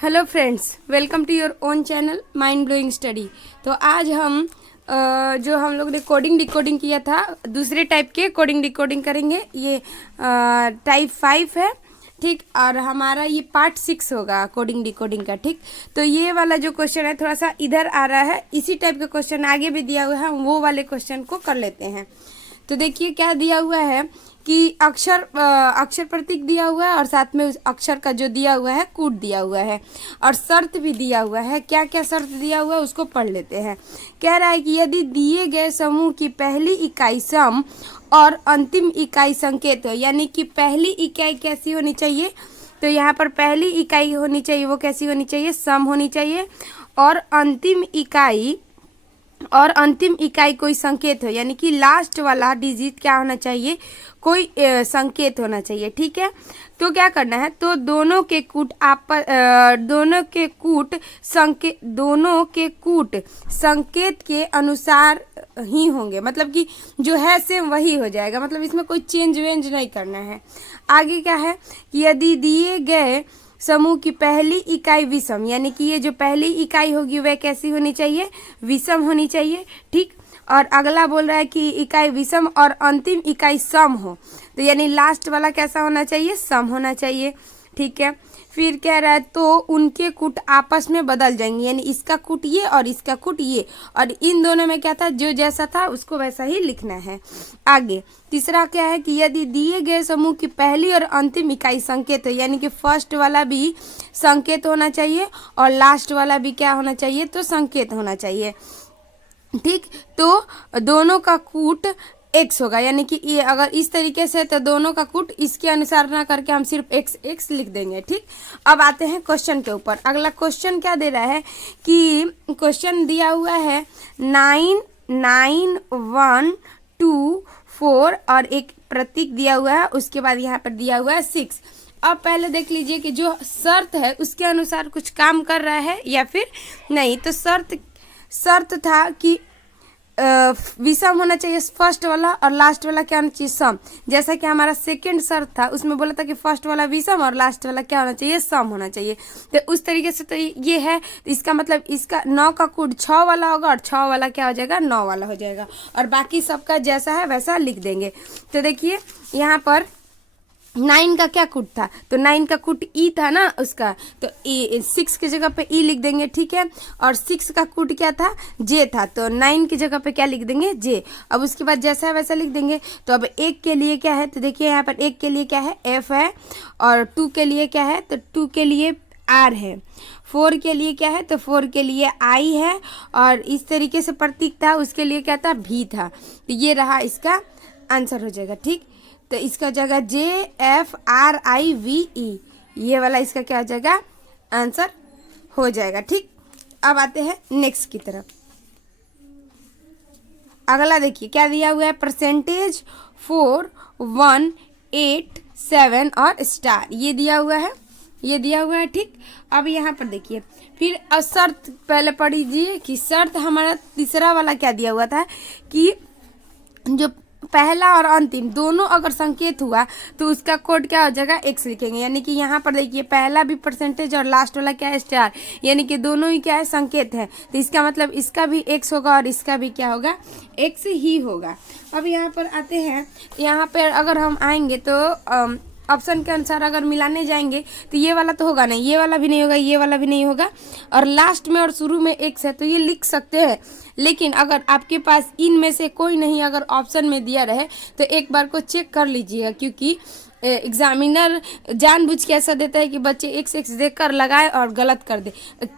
Hello friends, welcome to your own channel mind blowing study. तो आज हम जो हम लोग ने कोडिंग डिकोडिंग किया था, दूसरे टाइप के कोडिंग डिकोडिंग करेंगे। ये टाइप 5 है, ठीक। और हमारा ये पार्ट 6 होगा कोडिंग डिकोडिंग का, ठीक। तो ये वाला जो क्वेश्चन है थोड़ा सा इधर आ रहा है, इसी टाइप का क्वेश्चन आगे भी दिया हुआ है, हम वो वाले क्वेश्चन को कर लेते हैं। तो देखिए क्या दिया हुआ है कि अक्षर प्रतीक दिया हुआ है और साथ में उस अक्षर का जो दिया हुआ है कूट दिया हुआ है, और शर्त भी दिया हुआ है। क्या क्या शर्त दिया हुआ है उसको पढ़ लेते हैं। कह रहा है कि यदि दिए गए समूह की पहली इकाई सम और अंतिम इकाई संकेत हो, यानी कि पहली इकाई कैसी होनी चाहिए, तो यहाँ पर पहली इकाई होनी चाहिए, वो कैसी होनी चाहिए, सम होनी चाहिए। और अंतिम इकाई कोई संकेत हो, यानी कि लास्ट वाला डिजिट क्या होना चाहिए, कोई संकेत होना चाहिए, ठीक है। तो क्या करना है, तो दोनों के कूट संकेत के अनुसार ही होंगे, मतलब कि जो है सेम वही हो जाएगा, मतलब इसमें कोई चेंज वेंज नहीं करना है। आगे क्या है कि यदि दिए गए समूह की पहली इकाई विषम, यानी कि ये जो पहली इकाई होगी वह कैसी होनी चाहिए, विषम होनी चाहिए, ठीक। और अगला बोल रहा है कि इकाई विषम और अंतिम इकाई सम हो, तो यानी लास्ट वाला कैसा होना चाहिए, सम होना चाहिए, ठीक है। फिर कह रहा है तो उनके कूट आपस में बदल जाएंगे, यानी इसका कूट ये और इसका कूट ये, और इन दोनों में क्या था, जो जैसा था उसको वैसा ही लिखना है। आगे तीसरा क्या है कि यदि दिए गए समूह की पहली और अंतिम इकाई संकेत हो, यानी कि फर्स्ट वाला भी संकेत होना चाहिए और लास्ट वाला भी क्या होना चाहिए, तो संकेत होना चाहिए, ठीक। तो दोनों का कूट x होगा, यानी कि ये अगर इस तरीके से, तो दोनों का कूट इसके अनुसार ना करके हम सिर्फ x लिख देंगे, ठीक। अब आते हैं क्वेश्चन के ऊपर। अगला क्वेश्चन क्या दे रहा है कि क्वेश्चन दिया हुआ है 9 9 1 2 4 और एक प्रतीक दिया हुआ है, उसके बाद यहाँ पर दिया हुआ है 6। अब पहले देख लीजिए कि जो शर्त है उसके अनुसार कुछ काम कर रहा है या फिर नहीं। तो शर्त था कि विषम होना चाहिए फर्स्ट वाला और लास्ट वाला क्या होना चाहिए, सम। जैसा कि हमारा सेकंड शर्त था, उसमें बोला था कि फर्स्ट वाला विषम और लास्ट वाला क्या होना चाहिए, सम होना चाहिए। तो उस तरीके से तो ये है, तो इसका मतलब इसका 9 का कूट 6 वाला होगा और 6 वाला क्या हो जाएगा, 9 वाला हो जाएगा, और बाकी सबका जैसा है वैसा लिख देंगे। तो देखिए यहाँ पर 9 का क्या कूट था, तो 9 का कूट ई था ना उसका, तो 6 की जगह पे ई लिख देंगे, ठीक है। और 6 का कूट क्या था, जे था, तो 9 की जगह पे क्या लिख देंगे, जे। अब उसके बाद जैसा है वैसा लिख देंगे। तो अब 1 के लिए क्या है, तो देखिए यहाँ पर 1 के लिए क्या है, एफ है, और 2 के लिए क्या है, तो 2 के लिए आर है, 4 के लिए क्या है, तो 4 के लिए आई है, और इस तरीके से प्रतीक था उसके लिए क्या था, भी था। तो ये रहा इसका आंसर हो जाएगा, ठीक। तो इसका जगह JFRIVE, ये वाला इसका क्या हो जाएगा, आंसर हो जाएगा, ठीक। अब आते हैं नेक्स्ट की तरफ। अगला देखिए क्या दिया हुआ है, परसेंटेज 4 1 8 7 और स्टार, ये दिया हुआ है, ठीक। अब यहाँ पर देखिए फिर अब शर्त पहले पढ़ लीजिए कि शर्त हमारा तीसरा वाला क्या दिया हुआ था कि जो पहला और अंतिम दोनों अगर संकेत हुआ तो उसका कोड क्या हो जाएगा, x लिखेंगे। यानी कि यहाँ पर देखिए पहला भी परसेंटेज और लास्ट वाला क्या है, स्टार, यानी कि दोनों ही क्या है, संकेत है, तो इसका मतलब इसका भी x होगा और इसका भी क्या होगा, x ही होगा। अब यहाँ पर आते हैं, यहाँ पर अगर हम आएंगे तो ऑप्शन के अनुसार अगर मिलाने जाएंगे तो ये वाला तो होगा नहीं, ये वाला भी नहीं होगा, ये वाला भी नहीं होगा, और लास्ट में और शुरू में x है, तो ये लिख सकते हैं। लेकिन अगर आपके पास इनमें से कोई नहीं अगर ऑप्शन में दिया रहे तो एक बार को चेक कर लीजिएगा, क्योंकि एग्जामिनर जानबूझ के ऐसा देता है कि बच्चे x देख कर लगाए और गलत कर दे।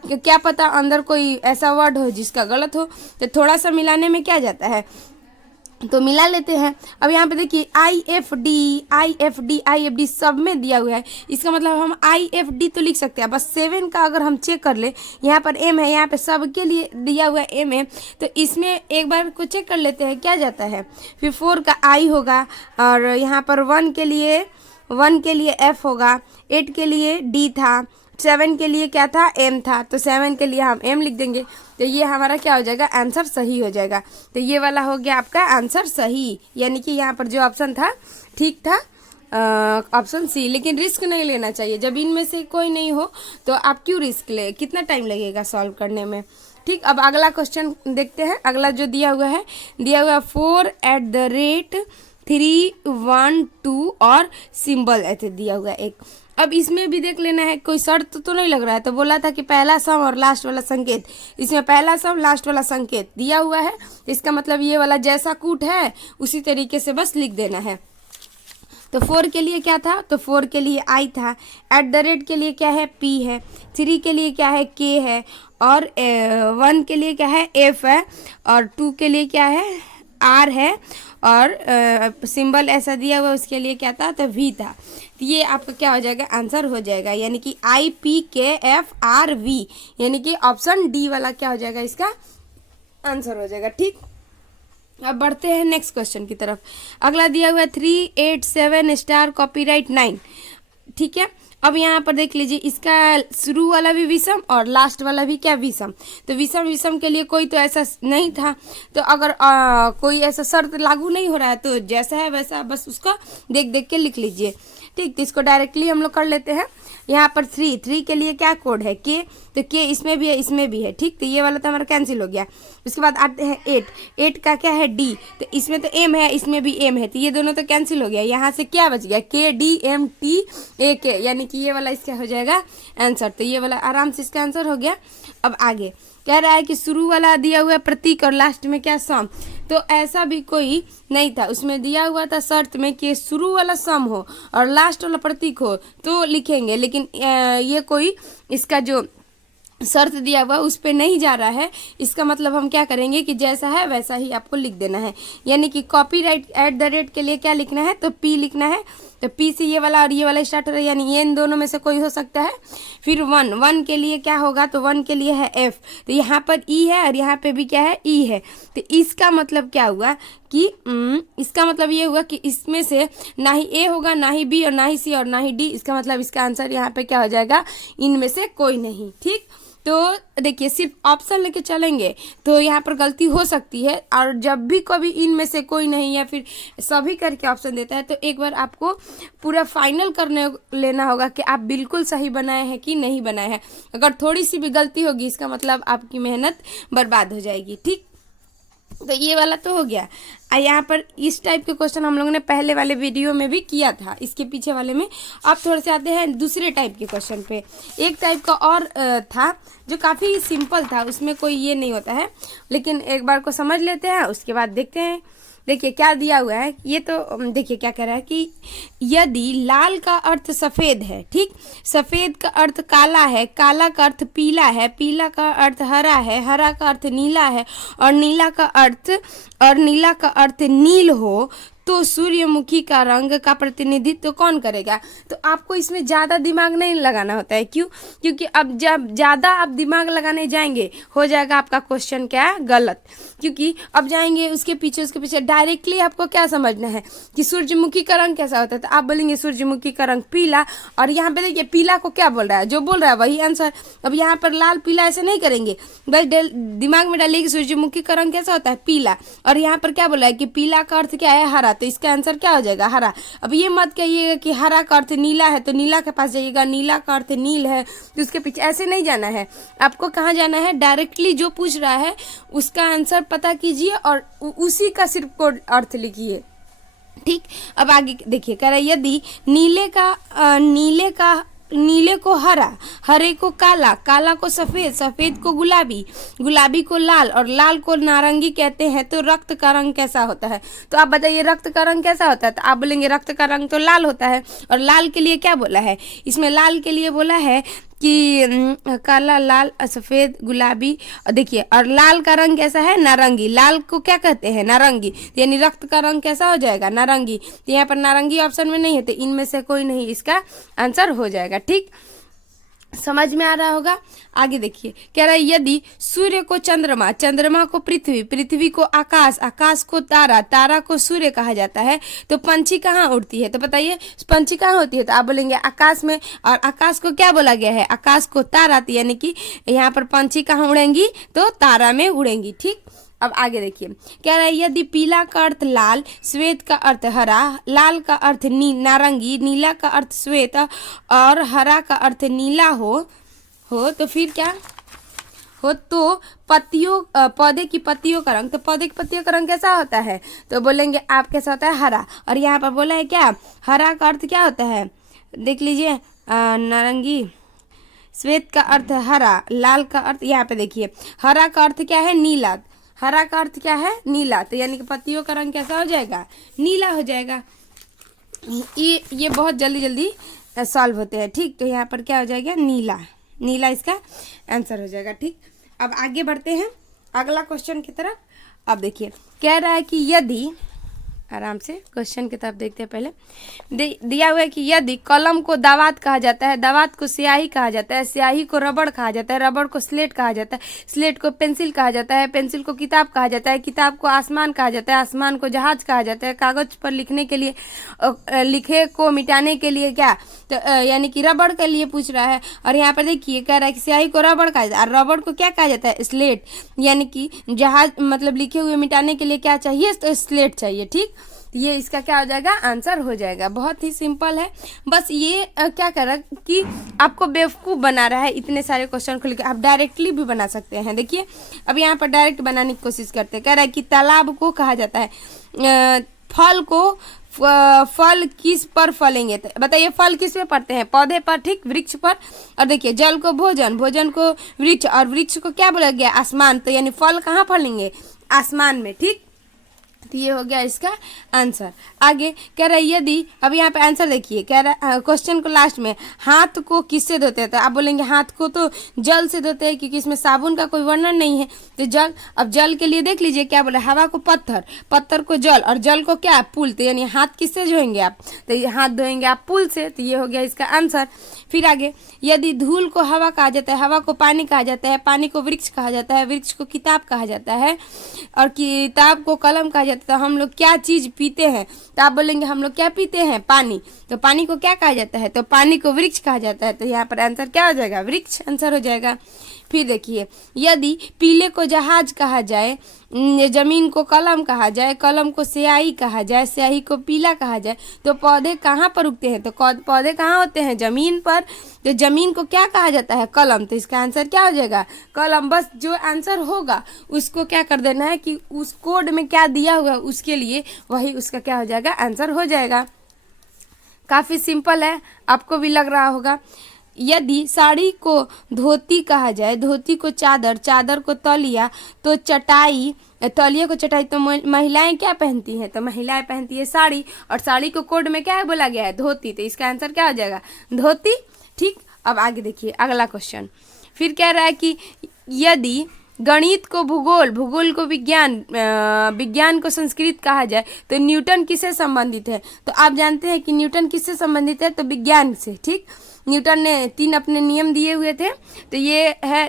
क्या पता अंदर कोई ऐसा वर्ड हो जिसका गलत हो, तो थोड़ा सा मिलाने में क्या जाता है, तो मिला लेते हैं। अब यहाँ पे देखिए IFD सब में दिया हुआ है, इसका मतलब हम IFD तो लिख सकते हैं। बस 7 का अगर हम चेक कर ले, यहाँ पर M है, यहाँ पे सब के लिए दिया हुआ है M है, तो इसमें एक बार को चेक कर लेते हैं क्या जाता है। फिर 4 का I होगा, और यहाँ पर 1 के लिए F होगा, 8 के लिए D था, 7 के लिए क्या था, M था, तो 7 के लिए हम M लिख देंगे। तो ये हमारा क्या हो जाएगा, आंसर सही हो जाएगा। तो ये वाला हो गया आपका आंसर सही, यानी कि यहाँ पर जो ऑप्शन था ठीक था, ऑप्शन सी। लेकिन रिस्क नहीं लेना चाहिए, जब इनमें से कोई नहीं हो तो आप क्यों रिस्क ले, कितना टाइम लगेगा सॉल्व करने में। ठीक, अब अगला क्वेश्चन देखते हैं। अगला जो दिया हुआ है 4@312 और सिंबल ऐसे दिया हुआ है एक। अब इसमें भी देख लेना है, कोई शर्त तो नहीं लग रहा है। तो बोला था कि पहला सम और लास्ट वाला संकेत, इसमें पहला सम लास्ट वाला संकेत दिया हुआ है, तो इसका मतलब ये वाला जैसा कूट है उसी तरीके से बस लिख देना है। तो 4 के लिए क्या था, तो 4 के लिए आई था, @ के लिए क्या है P है, 3 के लिए क्या है K है, और 1 के लिए क्या है F है, और 2 के लिए क्या है R है, और सिंबल ऐसा दिया हुआ उसके लिए क्या था, तो V था। तो ये आपका क्या हो जाएगा, आंसर हो जाएगा, यानी कि IPKFRV, यानी कि ऑप्शन डी वाला क्या हो जाएगा, इसका आंसर हो जाएगा। ठीक, अब बढ़ते हैं नेक्स्ट क्वेश्चन की तरफ। अगला दिया हुआ है 387 स्टार कॉपीराइट 9। ठीक है, अब यहाँ पर देख लीजिए, इसका शुरू वाला भी विषम और लास्ट वाला भी क्या विषम। तो विषम विषम के लिए कोई तो ऐसा नहीं था, तो अगर कोई ऐसा शर्त लागू नहीं हो रहा है तो जैसा है वैसा बस उसका देख देख के लिख लीजिए। ठीक, तो इसको डायरेक्टली हम लोग कर लेते हैं। यहाँ पर 3 के लिए क्या कोड है K, तो K इसमें भी है इसमें भी है। ठीक, तो ये वाला तो हमारा कैंसिल हो गया। उसके बाद आते हैं 8 का क्या है D, तो इसमें तो M है इसमें भी M है, तो ये दोनों तो कैंसिल हो गया। यहाँ से क्या बच गया KDMTAK, यानी कि ये वाला इसका हो जाएगा आंसर। तो ये वाला आराम से इसका आंसर हो गया। अब आगे कह रहा है कि शुरू वाला दिया हुआ है प्रतीक और लास्ट में क्या सम, तो ऐसा भी कोई नहीं था। उसमें दिया हुआ था शर्त में कि शुरू वाला सम हो और लास्ट वाला प्रतीक हो तो लिखेंगे, लेकिन ये कोई इसका जो शर्त दिया हुआ उस पे नहीं जा रहा है। इसका मतलब हम क्या करेंगे कि जैसा है वैसा ही आपको लिख देना है, यानी कि कॉपीराइट @ के लिए क्या लिखना है, तो P लिखना है। तो P से ये वाला और ये वाला स्टार्ट हो रहा है, यानी ये इन दोनों में से कोई हो सकता है। फिर 1 के लिए क्या होगा, तो 1 के लिए है F, तो यहाँ पर E है और यहाँ पे भी क्या है E है। तो इसका मतलब क्या हुआ कि इसका मतलब ये हुआ कि इसमें से ना ही A होगा ना ही B और ना ही C और ना ही D। इसका मतलब इसका आंसर यहाँ पे क्या हो जाएगा, इनमें से कोई नहीं। ठीक, तो देखिए सिर्फ ऑप्शन लेके चलेंगे तो यहाँ पर गलती हो सकती है, और जब भी कभी इनमें से कोई नहीं या फिर सभी करके ऑप्शन देता है तो एक बार आपको पूरा फाइनल करने लेना होगा कि आप बिल्कुल सही बनाए हैं कि नहीं बनाए हैं। अगर थोड़ी सी भी गलती होगी इसका मतलब आपकी मेहनत बर्बाद हो जाएगी। ठीक, तो ये वाला तो हो गया। यहाँ पर इस टाइप के क्वेश्चन हम लोगों ने पहले वाले वीडियो में भी किया था, इसके पीछे वाले में। अब थोड़े से आते हैं दूसरे टाइप के क्वेश्चन पे। एक टाइप का और था जो काफ़ी सिंपल था, उसमें कोई ये नहीं होता है, लेकिन एक बार को समझ लेते हैं उसके बाद देखते हैं। देखिए क्या दिया हुआ है, ये तो देखिए क्या कह रहा है कि यदि लाल का अर्थ सफ़ेद है, ठीक, सफ़ेद का अर्थ काला है, काला का अर्थ पीला है, पीला का अर्थ हरा है, हरा का अर्थ नीला है, और नीला का अर्थ नील हो, तो सूर्यमुखी का रंग का प्रतिनिधित्व कौन करेगा। तो आपको इसमें ज़्यादा दिमाग नहीं लगाना होता है। क्यों, क्योंकि अब जब ज़्यादा आप दिमाग लगाने जाएंगे हो जाएगा आपका क्वेश्चन क्या है, गलत। क्योंकि अब जाएंगे उसके पीछे डायरेक्टली आपको क्या समझना है कि सूर्यमुखी का रंग कैसा होता है, तो आप बोलेंगे सूर्यमुखी का रंग पीला, और यहाँ पे देखिए पीला को क्या बोल रहा है, जो बोल रहा है वही आंसर। अब यहाँ पर लाल पीला ऐसे नहीं करेंगे, बस दिमाग में डालिए कि सूर्यमुखी का रंग कैसा होता है, पीला, और यहाँ पर क्या बोला है कि पीला का अर्थ क्या है, हरा, तो इसका आंसर क्या हो जाएगा, हरा। अब ये मत कहिएगा कि हरा का अर्थ नीला है तो नीला के पास जाइएगा, नीला का अर्थ नील है तो उसके पीछे, ऐसे नहीं जाना है। आपको कहाँ जाना है, डायरेक्टली जो पूछ रहा है उसका आंसर पता कीजिए और उसी का सिर्फ कोड अर्थ लिखिए। ठीक, अब आगे देखिए कह रहा है यदि नीले को हरा, हरे को काला, काला को सफ़ेद, सफ़ेद को गुलाबी, गुलाबी को लाल और लाल को नारंगी कहते हैं, तो रक्त का रंग कैसा होता है। तो आप बताइए रक्त का रंग कैसा होता है, तो आप बोलेंगे रक्त का रंग तो लाल होता है। और लाल के लिए क्या बोला है, इसमें लाल के लिए बोला है कि काला, लाल, सफ़ेद, गुलाबी, देखिए, और लाल का रंग कैसा है, नारंगी। लाल को क्या कहते हैं, नारंगी, यानी रक्त का रंग कैसा हो जाएगा, नारंगी। तो यहाँ पर नारंगी ऑप्शन में नहीं है, तो इनमें से कोई नहीं इसका आंसर हो जाएगा। ठीक, समझ में आ रहा होगा। आगे देखिए कह रहा है यदि सूर्य को चंद्रमा, चंद्रमा को पृथ्वी, पृथ्वी को आकाश, आकाश को तारा, तारा को सूर्य कहा जाता है, तो पंछी कहाँ उड़ती है। तो बताइए पंछी कहाँ होती है, तो आप बोलेंगे आकाश में, और आकाश को क्या बोला गया है, आकाश को तारा, यानी कि यहाँ पर पंछी कहाँ उड़ेंगी, तो तारा में उड़ेंगी। ठीक, अब आगे देखिए, कह रहा है यदि पीला का अर्थ लाल, श्वेत का अर्थ हरा, लाल का अर्थ नारंगी, नीला का अर्थ श्वेत और हरा का अर्थ नीला हो तो फिर क्या हो, तो पत्तियों पौधे की पत्तियों का रंग, तो पौधे की पत्तियों का रंग कैसा होता है, तो बोलेंगे आप कैसा होता है, हरा। और यहाँ पर बोला है क्या, हरा का अर्थ क्या होता है, देख लीजिए, नारंगी, श्वेत का अर्थ हरा, लाल का अर्थ, यहाँ पे देखिए हरा का अर्थ क्या है, नीला, हरा का अर्थ क्या है, नीला, तो यानी कि पत्तियों का रंग कैसा हो जाएगा, नीला हो जाएगा। ये बहुत जल्दी जल्दी सॉल्व होते हैं, ठीक। तो यहाँ पर क्या हो जाएगा, नीला, नीला इसका आंसर हो जाएगा, ठीक। अब आगे बढ़ते हैं अगला क्वेश्चन की तरफ। अब देखिए, कह रहा है कि यदि, आराम से क्वेश्चन की तरफ देखते हैं पहले, दिया हुआ है कि यदि कलम को दावात कहा जाता है, दावात को स्याही कहा जाता है, स्याही को रबड़ कहा जाता है, रबड़ को स्लेट कहा जाता है, स्लेट को पेंसिल कहा जाता है, पेंसिल को किताब कहा जाता है, किताब को आसमान कहा जाता है, आसमान को जहाज कहा जाता है, कागज पर लिखने के लिए, लिखे को मिटाने के लिए क्या, तो यानी कि रबड़ के लिए पूछ रहा है। और यहाँ पर देखिए कह रहा है कि स्याही को रबड़ कहा जाता है, और रबड़ को क्या कहा जाता है, स्लेट, यानी कि जहाज मतलब लिखे हुए मिटाने के लिए क्या चाहिए, तो स्लेट चाहिए, ठीक। ये इसका क्या हो जाएगा, आंसर हो जाएगा। बहुत ही सिंपल है, बस ये क्या कर रहा है कि आपको बेवकूफ़ बना रहा है, इतने सारे क्वेश्चन को लेकर आप डायरेक्टली भी बना सकते हैं। देखिए अब यहाँ पर डायरेक्ट बनाने की कोशिश करते हैं। कह रहा है कि तालाब को कहा जाता है, फल को, फल किस पर फलेंगे, बताइए फल किस पे पड़ते हैं, पौधे पर, ठीक, वृक्ष पर। और देखिए जल को भोजन, भोजन को वृक्ष, और वृक्ष को क्या बोला गया, आसमान, तो यानी फल कहाँ फलेंगे, आसमान में, ठीक। तो ये हो गया इसका आंसर। आगे कह रहा है यदि, अब यहाँ पे आंसर देखिए, कह रहा है क्वेश्चन को लास्ट में, हाथ को किससे धोते हैं, तो आप बोलेंगे हाथ को तो जल से धोते हैं, क्योंकि इसमें साबुन का कोई वर्णन नहीं है, तो जल। अब जल के लिए देख लीजिए क्या बोला, हवा को पत्थर, पत्थर को जल, और जल को क्या, पुल, तो यानी हाथ किससे धोएंगे आप, तो ये हाथ धोएंगे आप पुल से, तो ये हो गया इसका आंसर। फिर आगे, यदि धूल को हवा कहा जाता है, हवा को पानी कहा जाता है, पानी को वृक्ष कहा जाता है, वृक्ष को किताब कहा जाता है, और किताब को कलम कहा जाता है, तो हम लोग क्या चीज पीते हैं, तो आप बोलेंगे हम लोग क्या पीते हैं, पानी, तो पानी को क्या कहा जाता है, तो पानी को वृक्ष कहा जाता है, तो यहाँ पर आंसर क्या हो जाएगा, वृक्ष आंसर हो जाएगा। फिर देखिए, यदि पीले को जहाज कहा जाए, जमीन को कलम कहा जाए, कलम को स्याही कहा जाए, स्याही को पीला कहा जाए, तो पौधे कहाँ पर उगते हैं, तो पौधे कहाँ होते हैं, जमीन पर, तो जमीन को क्या कहा जाता है, कलम, तो इसका आंसर क्या हो जाएगा, कलम। बस जो आंसर होगा उसको क्या कर देना है कि उस कोड में क्या दिया हुआ है उसके लिए वही उसका क्या हो जाएगा, आंसर हो जाएगा। काफ़ी सिंपल है, आपको भी लग रहा होगा। यदि साड़ी को धोती कहा जाए, धोती को चादर, चादर को तौलिया, तो चटाई, तौलिया को चटाई, तो महिलाएं क्या पहनती हैं, तो महिलाएं पहनती है साड़ी, और साड़ी को कोड में क्या है बोला गया है, धोती, तो इसका आंसर क्या हो जाएगा, धोती, ठीक। अब आगे देखिए अगला क्वेश्चन, फिर कह रहा है कि यदि गणित को भूगोल, भूगोल को विज्ञान, विज्ञान को संस्कृत कहा जाए, तो न्यूटन किससे संबंधित है, तो आप जानते हैं कि न्यूटन किससे संबंधित है, तो विज्ञान से, ठीक। न्यूटन ने 3 अपने नियम दिए हुए थे, तो ये है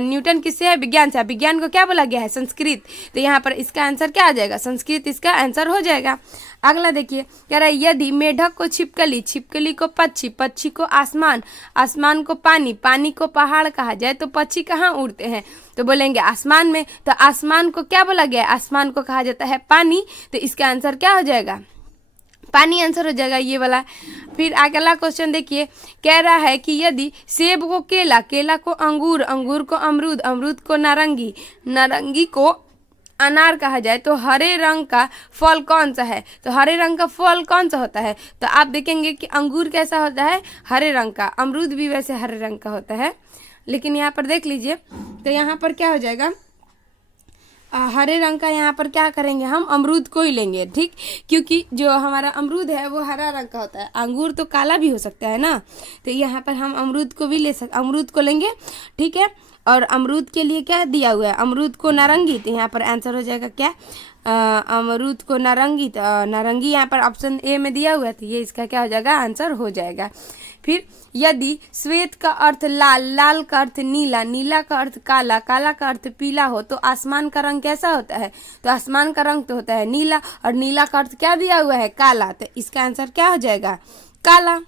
न्यूटन किससे है, विज्ञान से। विज्ञान को क्या बोला गया है, संस्कृत, तो यहाँ पर इसका आंसर क्या आ जाएगा, संस्कृत इसका आंसर हो जाएगा। अगला देखिए, कह रहा है यदि मेढक को छिपकली, छिपकली को पक्षी, पक्षी को आसमान, आसमान को पानी, पानी को पहाड़ कहा जाए, तो पक्षी कहाँ उड़ते हैं, तो बोलेंगे आसमान में, तो आसमान को क्या बोला गया है, आसमान को कहा जाता है पानी, तो इसका आंसर क्या हो जाएगा, पानी आंसर हो जाएगा ये वाला। फिर अगला क्वेश्चन देखिए, कह रहा है कि यदि सेब को केला, केला को अंगूर, अंगूर को अमरूद, अमरूद को नारंगी, नारंगी को अनार कहा जाए, तो हरे रंग का फल कौन सा है, तो हरे रंग का फल कौन सा होता है, तो आप देखेंगे कि अंगूर कैसा होता है, हरे रंग का, अमरूद भी वैसे हरे रंग का होता है, लेकिन यहाँ पर देख लीजिए, तो यहाँ पर क्या हो जाएगा, हरे रंग का, यहाँ पर क्या करेंगे हम, अमरूद को ही लेंगे, ठीक, क्योंकि जो हमारा अमरूद है वो हरा रंग का होता है, अंगूर तो काला भी हो सकता है ना, तो यहाँ पर हम अमरूद को भी अमरूद को लेंगे, ठीक है। और अमरूद के लिए क्या दिया हुआ है, अमरूद को नारंगी, तो यहाँ पर आंसर हो जाएगा क्या, अमरूद को नारंगी, तो नारंगी यहाँ पर ऑप्शन ए में दिया हुआ है, तो ये इसका क्या हो जाएगा, आंसर हो जाएगा। फिर यदि श्वेत का अर्थ लाल, लाल का अर्थ नीला, नीला का अर्थ काला, काला का अर्थ पीला हो, तो आसमान का रंग कैसा होता है, तो आसमान का रंग तो होता है नीला, और नीला का अर्थ क्या दिया हुआ है, काला, तो इसका आंसर क्या हो जाएगा, काला।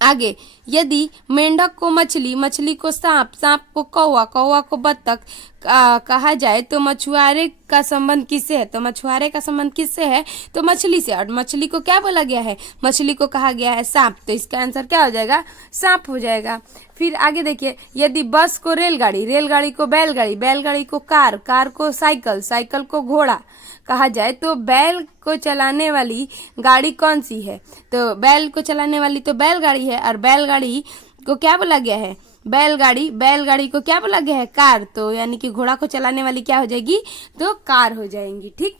आगे, यदि मेंढक को मछली, मछली को सांप, सांप को कौवा, कौवा को बत्तख कहा जाए तो मछुआरे का संबंध किससे है? तो मछुआरे का संबंध किससे है? तो मछली से। और मछली को क्या बोला गया है? मछली को कहा गया है सांप। तो इसका आंसर क्या हो जाएगा? सांप हो जाएगा। फिर आगे देखिए, यदि बस को रेलगाड़ी, रेलगाड़ी को बैलगाड़ी, बैलगाड़ी को कार, कार को साइकिल, साइकिल को घोड़ा कहा जाए तो बैल को चलाने वाली गाड़ी कौन सी है? तो बैल को चलाने वाली तो बैलगाड़ी है। और बैलगाड़ी को क्या बोला गया है? बैलगाड़ी। बैलगाड़ी को क्या बोला गया है? कार। तो यानी कि घोड़ा को चलाने वाली क्या हो जाएगी? तो कार हो जाएंगी। ठीक,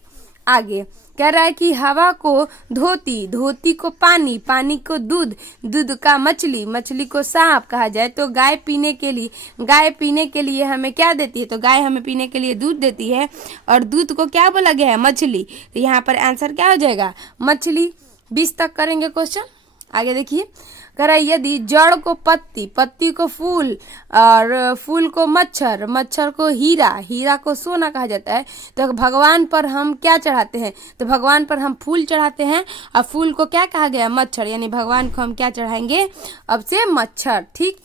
आगे कह रहा है कि हवा को धोती, धोती को पानी, पानी को दूध, दूध का मछली, मछली को सांप कहा जाए तो गाय पीने के लिए, गाय पीने के लिए हमें क्या देती है? तो गाय हमें पीने के लिए दूध देती है। और दूध को क्या बोला गया है? मछली। तो यहाँ पर आंसर क्या हो जाएगा? मछली। 20 तक करेंगे क्वेश्चन। आगे देखिए, कह रहा है यदि जड़ को पत्ती, पत्ती को फूल और फूल को मच्छर, मच्छर को हीरा, हीरा को सोना कहा जाता है तो भगवान पर हम क्या चढ़ाते हैं? तो भगवान पर हम फूल चढ़ाते हैं। और फूल को क्या कहा गया? मच्छर। यानी भगवान को हम क्या चढ़ाएंगे अब से? मच्छर। ठीक,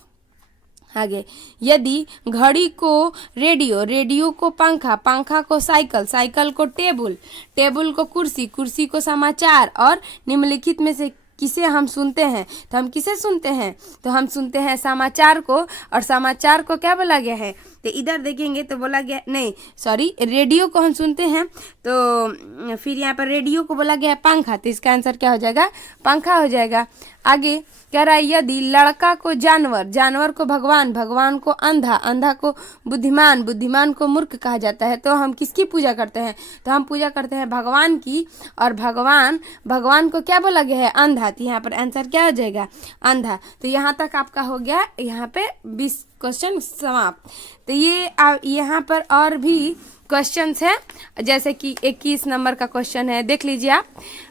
आगे, यदि घड़ी को रेडियो, रेडियो को पंखा, पंखा को साइकिल, साइकिल को टेबल, टेबल को कुर्सी, कुर्सी को समाचार और निम्नलिखित में से किसे हम सुनते हैं? तो हम किसे सुनते हैं? तो हम सुनते हैं समाचार को। और समाचार को क्या बोला गया है? तो इधर देखेंगे तो बोला गया, नहीं सॉरी, रेडियो को हम सुनते हैं तो फिर यहाँ पर रेडियो को बोला गया है पंखा। तो इसका आंसर क्या हो जाएगा? पंखा हो जाएगा। आगे कह रहा है यदि लड़का को जानवर, जानवर को भगवान, भगवान को अंधा, अंधा को बुद्धिमान, बुद्धिमान को मूर्ख कहा जाता है तो हम किसकी पूजा करते हैं? तो हम पूजा करते हैं भगवान की। और भगवान, भगवान को क्या बोला गया है? अंधा। तो यहाँ पर आंसर क्या हो जाएगा? अंधा। तो यहाँ तक आपका हो गया, यहाँ पे 20 क्वेश्चन समाप्त। तो ये यहाँ पर और भी क्वेश्चंस है, जैसे कि 21 नंबर का क्वेश्चन है, देख लीजिए आप।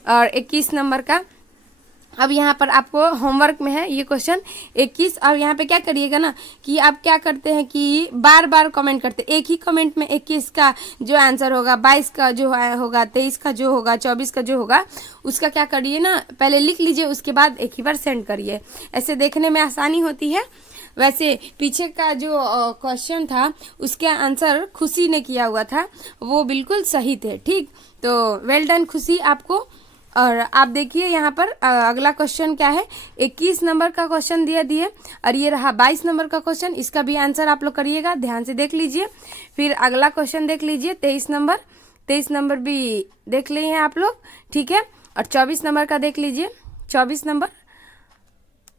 और 21 नंबर का अब यहाँ पर आपको होमवर्क में है ये क्वेश्चन 21। अब यहाँ पे क्या करिएगा ना कि आप क्या करते हैं कि बार बार कमेंट करते, एक ही कमेंट में 21 का जो आंसर होगा, 22 का जो होगा, 23 का जो होगा, 24 का जो होगा, उसका क्या करिए ना, पहले लिख लीजिए, उसके बाद एक ही बार सेंड करिए। ऐसे देखने में आसानी होती है। वैसे पीछे का जो क्वेश्चन था उसके आंसर खुशी ने किया हुआ था, वो बिल्कुल सही थे। ठीक, तो वेल डन खुशी आपको। और आप देखिए यहाँ पर अगला क्वेश्चन क्या है, 21 नंबर का क्वेश्चन दिए और ये रहा 22 नंबर का क्वेश्चन। इसका भी आंसर आप लोग करिएगा, ध्यान से देख लीजिए। फिर अगला क्वेश्चन देख लीजिए 23 नंबर, 23 नंबर भी देख लिए आप लोग, ठीक है। और 24 नंबर का देख लीजिए, 24 नंबर।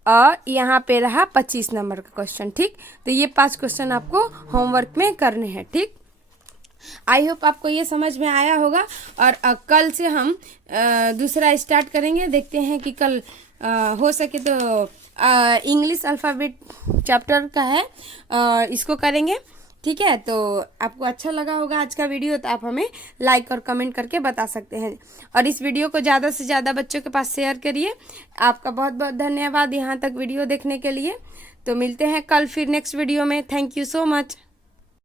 और यहाँ पे रहा 25 नंबर का क्वेश्चन। ठीक, तो ये 5 क्वेश्चन आपको होमवर्क में करने हैं। ठीक, आई होप आपको ये समझ में आया होगा। और कल से हम दूसरा स्टार्ट करेंगे। देखते हैं कि कल हो सके तो इंग्लिश अल्फ़ाबेट चैप्टर का है, इसको करेंगे। ठीक है, तो आपको अच्छा लगा होगा आज का वीडियो तो आप हमें लाइक और कमेंट करके बता सकते हैं। और इस वीडियो को ज़्यादा से ज़्यादा बच्चों के पास शेयर करिए। आपका बहुत बहुत धन्यवाद यहाँ तक वीडियो देखने के लिए। तो मिलते हैं कल फिर नेक्स्ट वीडियो में। Thank you so much.